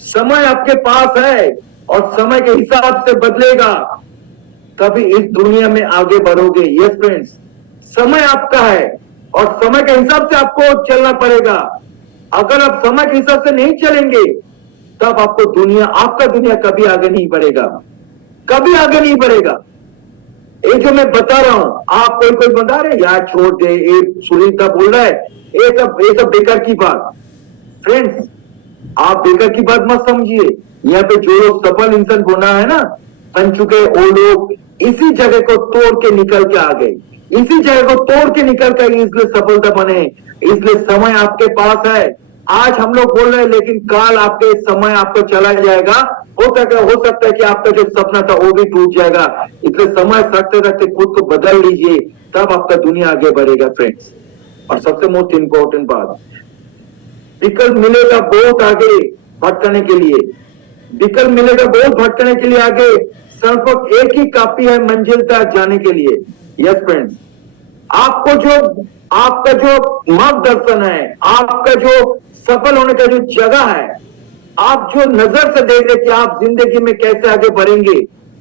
समय आपके पास है और समय के हिसाब से बदलेगा, तभी इस दुनिया में आगे बढ़ोगे। यस फ्रेंड्स, समय आपका है और समय के हिसाब से आपको चलना पड़ेगा। अगर आप समय के हिसाब से नहीं चलेंगे तब आपको आपका दुनिया कभी आगे नहीं बढ़ेगा, कभी आगे नहीं बढ़ेगा। ये जो मैं बता रहा हूं, आप कोई बता रहे यार छोड़ दे, ये सुनीता बोल रहा है, ये सब बेकार की बात। फ्रेंड्स, आप बेकार की बात मत समझिए। यहाँ पे जो लोग सफल इंसान बना है ना, बन चुके, वो लोग इसी जगह को तोड़ के निकल के आ गए, इसी जगह को तोड़ के निकल कर इसलिए सफलता बने। इसलिए समय आपके पास है। आज हम लोग बोल रहे हैं, लेकिन कल आपके समय आपको चला जाएगा। हो सकता है कि आपका जो सपना था वो भी टूट जाएगा। इसलिए समय रखते रखते खुद को बदल लीजिए, तब आपका दुनिया आगे बढ़ेगा फ्रेंड्स। और सबसे मोस्ट इंपॉर्टेंट बात, विकल्प मिलेगा बहुत आगे भटकने के लिए, विकल्प मिलेगा बहुत भटकने के लिए आगे, सिर्फ एक ही काफी है मंजिल तक जाने के लिए। यस फ्रेंड्स, आपका जो मार्गदर्शन है, आपका जो सफल होने का जो जगह है, आप जो नजर से देख रहे कि आप जिंदगी में कैसे आगे बढ़ेंगे,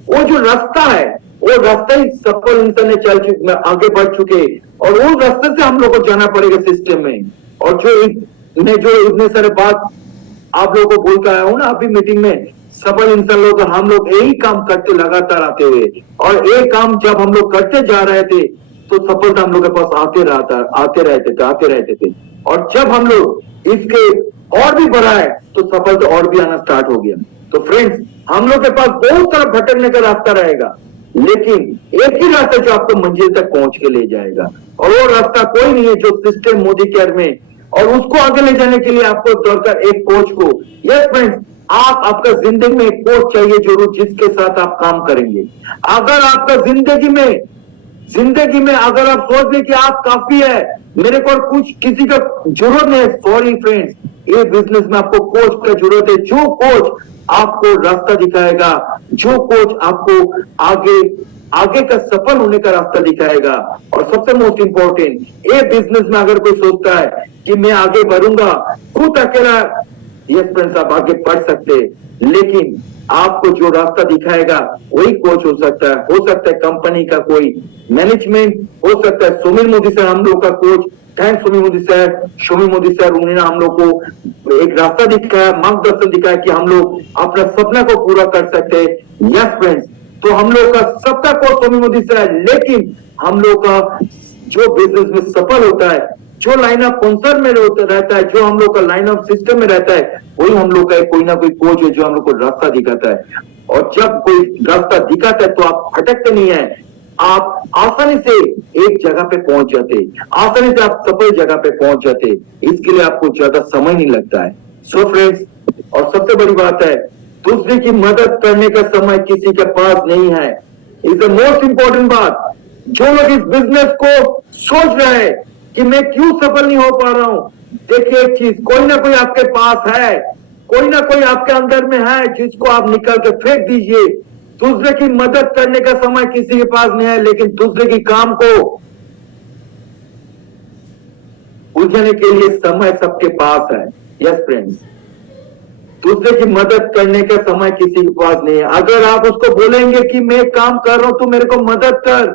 वो जो रास्ता है, वो रास्ता ही सफल इंसान ने आगे बढ़ चुके, और वो रास्ते से हम लोग को जाना पड़ेगा सिस्टम में। और जो इतने सारे बात आप लोगों को बोल कर आया हूं ना अभी मीटिंग में, सफल इंसान लोग हम लोग यही काम करते लगातार आते हुए, और एक काम जब हम लोग करते जा रहे थे तो सफलता हम लोग के पास आते रहते थे। और जब हम लोग इसके और भी बढ़ाए तो सफलता और भी आना स्टार्ट हो गया। तो फ्रेंड्स, हम लोग के पास बहुत सारा भटकने का रास्ता रहेगा, लेकिन एक ही रास्ता जो आपको मंजिल तक पहुंच के ले जाएगा, और वो रास्ता कोई नहीं है जो सिस्टम मोदी केयर में, और उसको आगे ले जाने के लिए आपको दरकार एक कोच को। यस फ्रेंड्स, आपका जिंदगी में एक कोच चाहिए जरूर, जिसके साथ आप काम करेंगे। अगर आपका जिंदगी में अगर आप सोच ले कि आप काफी है, मेरे को कुछ किसी का जरूरत नहीं है, सॉरी फ्रेंड्स, ये बिजनेस में आपको कोच का जरूरत है। जो कोच आपको रास्ता दिखाएगा, जो कोच आपको आगे का सफल होने का रास्ता दिखाएगा। और सबसे मोस्ट इंपॉर्टेंट, ये बिजनेस में अगर कोई सोचता है कि मैं आगे बढ़ूंगा खुद अकेला, यस फ्रेंड्स, आप आगे बढ़ सकते, लेकिन आपको जो रास्ता दिखाएगा वही कोच हो सकता है कंपनी का कोई मैनेजमेंट, हो सकता है सोमिल मोदी सर हम लोग का coach. Thanks Somil Modi sir, उन्होंने हम लोग को एक रास्ता दिखाया, मार्गदर्शन दिखाया कि हम लोग अपना सपना को पूरा कर सकते हैं। यस फ्रेंड्स, तो हम लोग का सबका कोच सोमिल मोदी सर है, लेकिन हम लोग का जो बिजनेस में सफल होता है, जो लाइन ऑफ स्पॉन्सर में रहता है, जो हम लोग का लाइन ऑफ सिस्टम में रहता है, वही हम लोग का कोई ना कोई कोच है जो हम लोग को रास्ता दिखाता है। और जब कोई रास्ता दिखाता है तो आप भटकते नहीं है, आप आसानी से एक जगह पे पहुंच जाते, आसानी से आप सफल जगह पे पहुंच जाते। इसके लिए आपको ज्यादा समय नहीं लगता है। सो फ्रेंड्स, और सबसे बड़ी बात है, दूसरे की मदद करने का समय किसी के पास नहीं है। इज द मोस्ट इंपॉर्टेंट बात। जो लोग इस बिजनेस को सोच रहे हैं कि मैं क्यों सफल नहीं हो पा रहा हूं, देखिए एक चीज, कोई ना कोई आपके पास है, कोई ना कोई आपके अंदर में है जिसको आप निकाल के फेंक दीजिए। दूसरे की मदद करने का समय किसी के पास नहीं है, लेकिन दूसरे की काम को उलझाने के लिए समय सबके पास है। यस फ्रेंड्स, दूसरे की मदद करने का समय किसी के पास नहीं है। अगर आप उसको बोलेंगे कि मैं काम कर रहा हूं तो मेरे को मदद कर,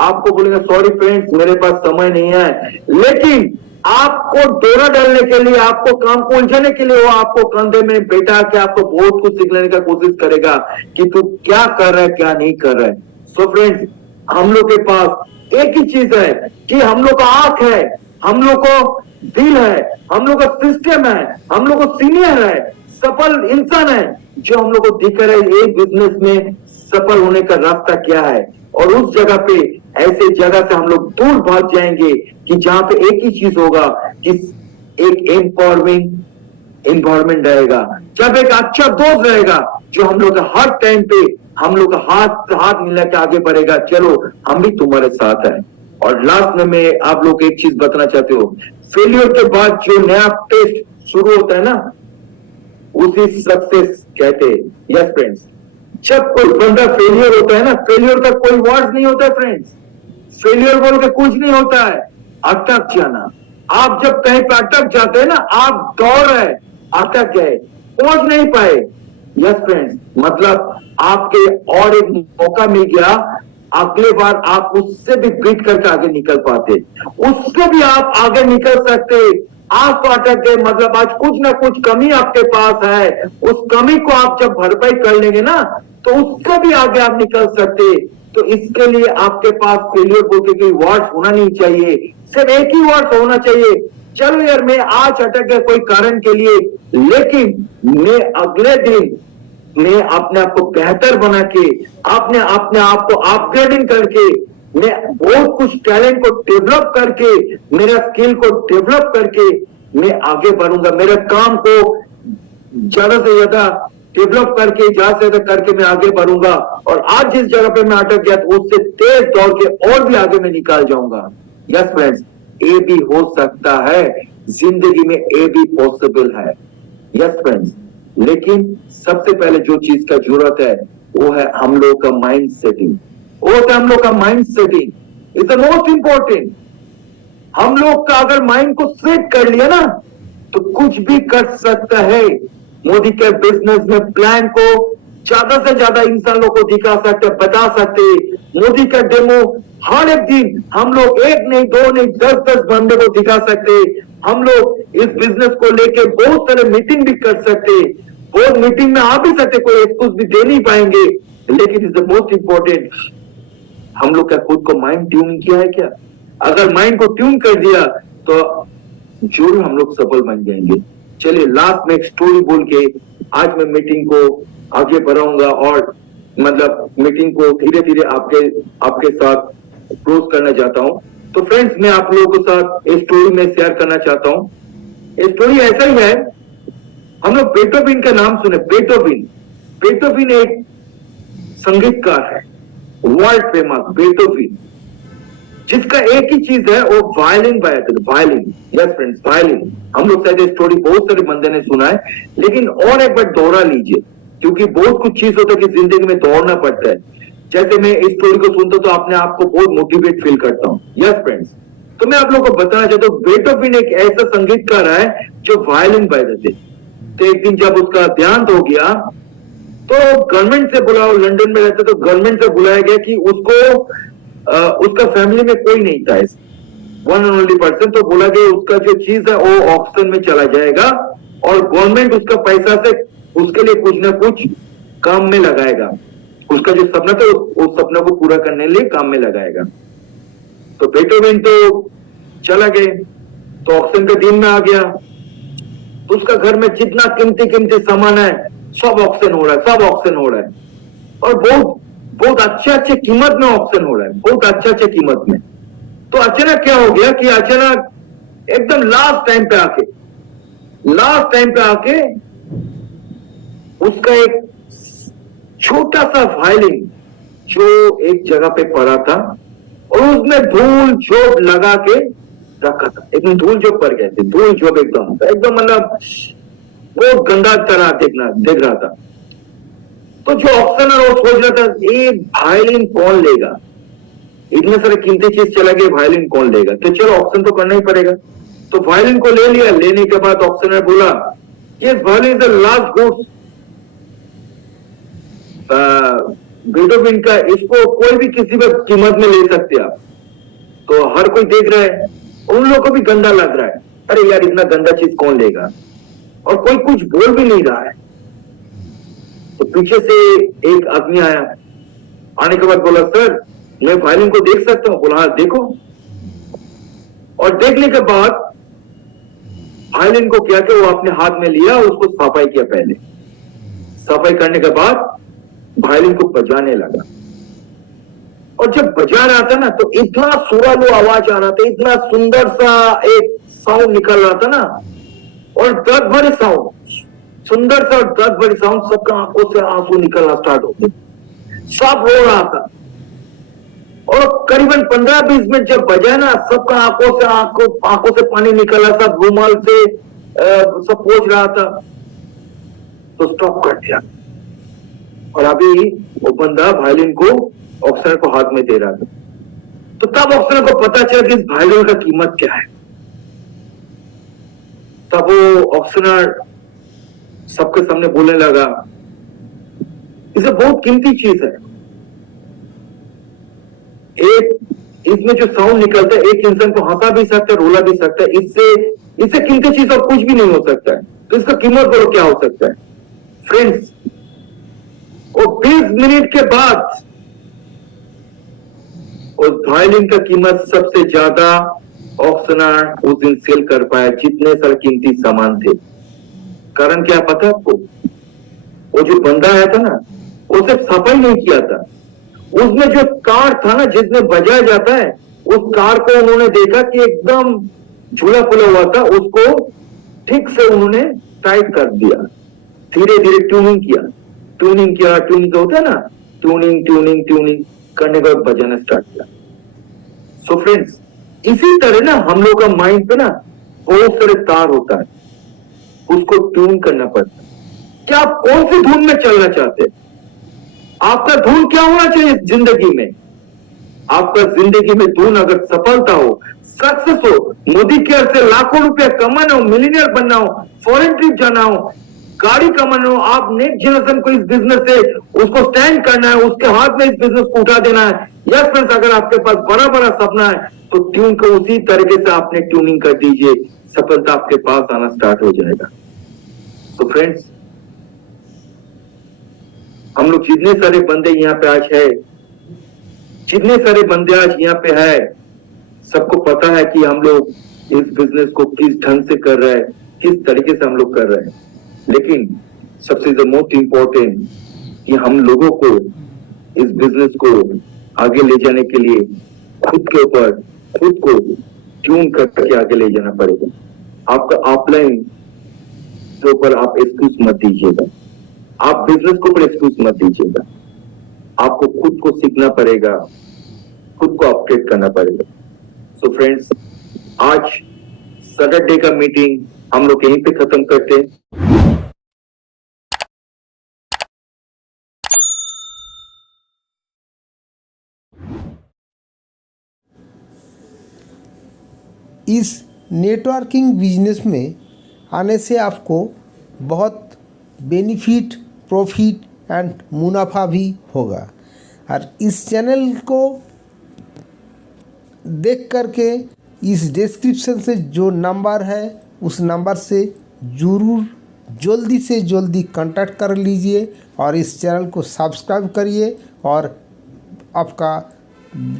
आपको बोलेंगे सॉरी फ्रेंड्स मेरे पास समय नहीं है। लेकिन आपको डोरा डालने के लिए, आपको काम को उलझाने के लिए वो आपको कंधे में बैठा के आपको बहुत कुछ सिखाने का कोशिश करेगा कि तू क्या कर रहा है, क्या नहीं कर रहा है। सो फ्रेंड्स, हम लोग के पास एक ही चीज है कि हम लोग का आंख है, हम लोग को दिल है, हम लोग का सिस्टम है, हम लोग को सीनियर है, सफल इंसान है जो हम लोग को दिख रहा है एक बिजनेस में सफल होने का रास्ता क्या है। और उस जगह पे, ऐसे जगह से हम लोग दूर भाग जाएंगे कि जहां पे एक ही चीज होगा कि एक एम्पावरिंग एनवायरमेंट रहेगा, जब एक अच्छा दोस्त रहेगा जो हम लोग का हर टाइम पे हम लोग का हाथ मिला के आगे बढ़ेगा, चलो हम भी तुम्हारे साथ हैं। और लास्ट में मैं आप लोग एक चीज बताना चाहते हो, फेलियर के बाद जो नया टेस्ट शुरू होता है ना, उसी सक्सेस कहते हैं। यस फ्रेंड्स, जब कोई बंदा फेलियर होता है ना, फेलियर का कोई वर्ड नहीं होता है फ्रेंड्स, फेलियर बोल के कुछ नहीं होता है, अटक जाना। आप जब कहीं पे अटक जाते हैं ना, आप दौड़ रहे, अटक गए, पहुंच नहीं पाए। यस फ्रेंड्स, मतलब आपके और एक मौका मिल गया, अगले बार आप उससे भी बीट करके आगे निकल पाते, उससे भी आप आगे निकल सकते। आप तो अटक गए, मतलब आज कुछ ना कुछ कमी आपके पास है, उस कमी को आप जब भरपाई कर लेंगे ना, तो उससे भी आगे आप निकल सकते। तो इसके लिए आपके पास फेलियर बोल के कोई वर्ड होना नहीं चाहिए, सिर्फ एक ही वर्ड होना चाहिए, चलो यार मैं आज अटक गया कोई कारण के लिए, लेकिन मैं अगले दिन मैं अपने आप को बेहतर बना के, अपने आप को अपग्रेडिंग करके, मैं बहुत कुछ टैलेंट को डेवलप करके, मेरा स्किल को डेवलप करके मैं आगे बढ़ूंगा, मेरे काम को ज्यादा से ज्यादा डेवलप करके, ज्यादा से ज्यादा करके मैं आगे बढ़ूंगा। और आज जिस जगह पे मैं अटक गया तो उससे तेज दौड़ के और भी आगे मैं निकाल जाऊंगा। यस फ्रेंड्स, ये भी हो सकता है, जिंदगी में ये भी पॉसिबल है। यस फ्रेंड्स, लेकिन सबसे पहले जो चीज का जरूरत है वो है हम लोग का माइंड सेटिंग। वो होता है हम लोग का mind setting is the most important. हम लोग का अगर माइंड को सेट कर लिया ना तो कुछ भी कर सकता है। मोदी के बिजनेस में प्लान को ज्यादा से ज्यादा इंसान लोग को दिखा सकते, बता सकते। मोदी का डेमो हर एक दिन हम लोग एक नहीं, दो नहीं, 10-10 बंदे को दिखा सकते। हम लोग इस बिजनेस को लेके बहुत सारे मीटिंग भी कर सकते, बहुत मीटिंग में आ भी सकते, कोई एक्सक्यूज भी दे नहीं पाएंगे, लेकिन इज द मोस्ट इंपॉर्टेंट, हम लोग का खुद को माइंड ट्यून किया है क्या? अगर माइंड को ट्यून कर दिया तो जरूर हम लोग सफल बन जाएंगे। चलिए लास्ट में एक स्टोरी बोल के आज मैं मीटिंग को आगे बढ़ाऊंगा और मतलब मीटिंग को धीरे धीरे आपके साथ क्लोज करना चाहता हूं। तो फ्रेंड्स, मैं आप लोगों के साथ एक स्टोरी में शेयर करना चाहता हूं। ये स्टोरी ऐसा ही है, हम लोग बेटोविन का नाम सुने। बेटोविन एक संगीतकार है, वर्ल्ड फेमस बेटोविन, जिसका एक ही चीज है, वो वायलिन बजाते थे। Violin, yes friends, violin. हम लोग शायद स्टोरी बहुत सारे बंदे ने सुना है, लेकिन और एक बार दोहरा लीजिए, क्योंकि बहुत कुछ चीज होता है कि जिंदगी में दौड़ना पड़ता है। जैसे मैं इस स्टोरी को सुनता हूं तो अपने आप को बहुत मोटिवेट फील करता हूं। यस फ्रेंड्स, तो मैं आप लोगों को बताना चाहता हूँ, बेटोविन एक ऐसा संगीतकार है जो वायलिन बजाते थे। तो एक दिन जब उसका देहांत हो गया तो गवर्नमेंट से बुलाया, लंदन में रहते, तो गवर्नमेंट से बुलाया गया कि उसका फैमिली में कोई नहीं था, वन एंड ओनली पर्सन। तो बोला गया उसका जो चीज है वो ऑक्शन में चला जाएगा और गवर्नमेंट उसका पैसा से उसके लिए कुछ ना कुछ काम में लगाएगा। उसका जो सपना था उस सपना को पूरा करने के लिए काम में लगाएगा। तो बेटोविन तो चला गए, तो ऑक्शन का दिन में आ गया, तो उसका घर में जितना कीमती सामान है सब ऑक्शन हो रहा है, और बहुत अच्छे कीमत में ऑक्शन हो रहा है, बहुत अच्छे कीमत में। तो अचानक क्या हो गया कि अचानक एकदम लास्ट टाइम पे आके उसका एक छोटा सा वायलिन जो एक जगह पे पड़ा था और उसमें धूल झोंक लगा के रखा था, एकदम धूल झोंक पड़ गए थे, धूल झोंक एकदम मतलब वो गंदा तरह देख रहा था। तो जो ऑक्शनर वो सोच रहा था, ये वायलिन कौन लेगा, इतने सारे कीमती चीज चला गया, वायलिन कौन लेगा? तो चलो ऑक्शन तो करना ही पड़ेगा। तो वायलिन को ले लिया। लेने के बाद ऑक्शनर बोला, ये violin is the last goods Beethoven का, इसको कोई भी किसी भी कीमत में ले सकते आप। तो हर कोई देख रहा है, उन लोगों को भी गंदा लग रहा है, अरे यार इतना गंदा चीज कौन लेगा, और कोई कुछ बोल भी नहीं रहा है। तो पीछे से एक आदमी आया, आने के बाद बोला, सर मैं वायलिन को देख सकता हूं? बोला हाँ देखो। और देखने के बाद वायलिन को क्या किया, वो अपने हाथ में लिया, उसको सफाई किया। पहले सफाई करने के बाद वायलिन को बजाने लगा, और जब बजा रहा था ना तो इतना सुरीला आवाज आ रहा था, इतना सुंदर सा एक साउंड निकल रहा था ना, और दर्द भरे साउंड, सुंदर सा दर्द भरे साउंड, सबका आंखों से आंसू निकलना स्टार्ट हो गए, सब रो रहा था। और करीबन 15-20 मिनट जब बजाया ना, सबका आंखों से पानी निकला, सब रुमाल से सब पोंछ रहा था। तो स्टॉप कर दिया, और अभी वो बंदा वायलिन को ऑक्शनर को हाथ में दे रहा था। तो तब ऑक्शनर को पता चला कि इस वायलिन का कीमत क्या है। तब वो ऑक्शनर सबके सामने बोलने लगा, इसे बहुत कीमती चीज है, एक इसमें जो साउंड निकलता है, एक इंसान को हंसा भी सकता है, रोला भी सकता है, इससे कीमती चीज और कुछ भी नहीं हो सकता है। तो इसका कीमत बोलो क्या हो सकता है फ्रेंड्स? और 20 मिनट के बाद उस वायलिन का कीमत सबसे ज्यादा ऑक्शनर उस दिन सेल कर पाया, जितने सारे कीमती सामान थे। कारण क्या पता आपको? वो जो बंदा आया था ना, वो सिर्फ सफाई नहीं किया था, उसमें जो कार था ना जिसमें बजाया जाता है, उस कार को उन्होंने देखा कि एकदम झूला फुला हुआ था, उसको ठीक से उन्होंने टाइट कर दिया, धीरे धीरे ट्यूनिंग किया होता है ना, ट्यूनिंग करने के बाद बजाना स्टार्ट किया। सो फ्रेंड्स, इसी तरह ना हम लोग का माइंड पे ना बहुत सारे तार होता है, उसको ट्यून करना पड़ता है। क्या आप कौन सी धुन में चलना चाहते हैं? आपका धुन क्या होना चाहिए जिंदगी में? आपका जिंदगी में धुन अगर सफलता हो, सक्सेस हो, मोदी केयर से लाखों रुपया कमाना हो, मिलीनियर बनना हो, फॉरेन ट्रिप जाना हो, गाड़ी कमाना हो, आप नेक्स्ट जनरेशन को इस बिजनेस से उसको स्टैंड करना है, उसके हाथ में इस बिजनेस को उठा देना है। यस फ्रेंड्स, अगर आपके पास बड़ा बड़ा सपना है तो ट्यून को उसी तरीके से आपने ट्यूनिंग कर दीजिए, सफलता आपके पास आना स्टार्ट हो जाएगा। तो फ्रेंड्स, हम लोग जितने सारे बंदे यहाँ पे आज है, जितने सारे बंदे आज यहाँ पे है, सबको पता है कि हम लोग इस बिजनेस को किस ढंग से कर रहे हैं, किस तरीके से हम लोग कर रहे हैं। लेकिन सबसे द मोस्ट इम्पोर्टेंट कि हम लोगों को इस बिजनेस को आगे ले जाने के लिए खुद के ऊपर खुद को ट्यून करके आगे ले जाना पड़ेगा। आपका ऑफलाइन के ऊपर आप एक्सक्यूज मत दीजिएगा, आप बिजनेस के ऊपर एक्सक्यूज मत दीजिएगा। आपको खुद को सीखना पड़ेगा, खुद को अपडेट करना पड़ेगा। सो फ्रेंड्स, आज सैटरडे का मीटिंग हम लोग यहीं पे खत्म करते हैं। इस नेटवर्किंग बिजनेस में आने से आपको बहुत बेनिफिट, प्रॉफिट एंड मुनाफा भी होगा। और इस चैनल को देख करके इस डिस्क्रिप्शन से जो नंबर है उस नंबर से ज़रूर जल्दी से जल्दी कांटेक्ट कर लीजिए और इस चैनल को सब्सक्राइब करिए और आपका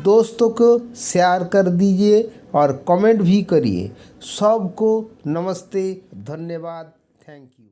दोस्तों को शेयर कर दीजिए और कमेंट भी करिए। सबको नमस्ते, धन्यवाद, थैंक यू।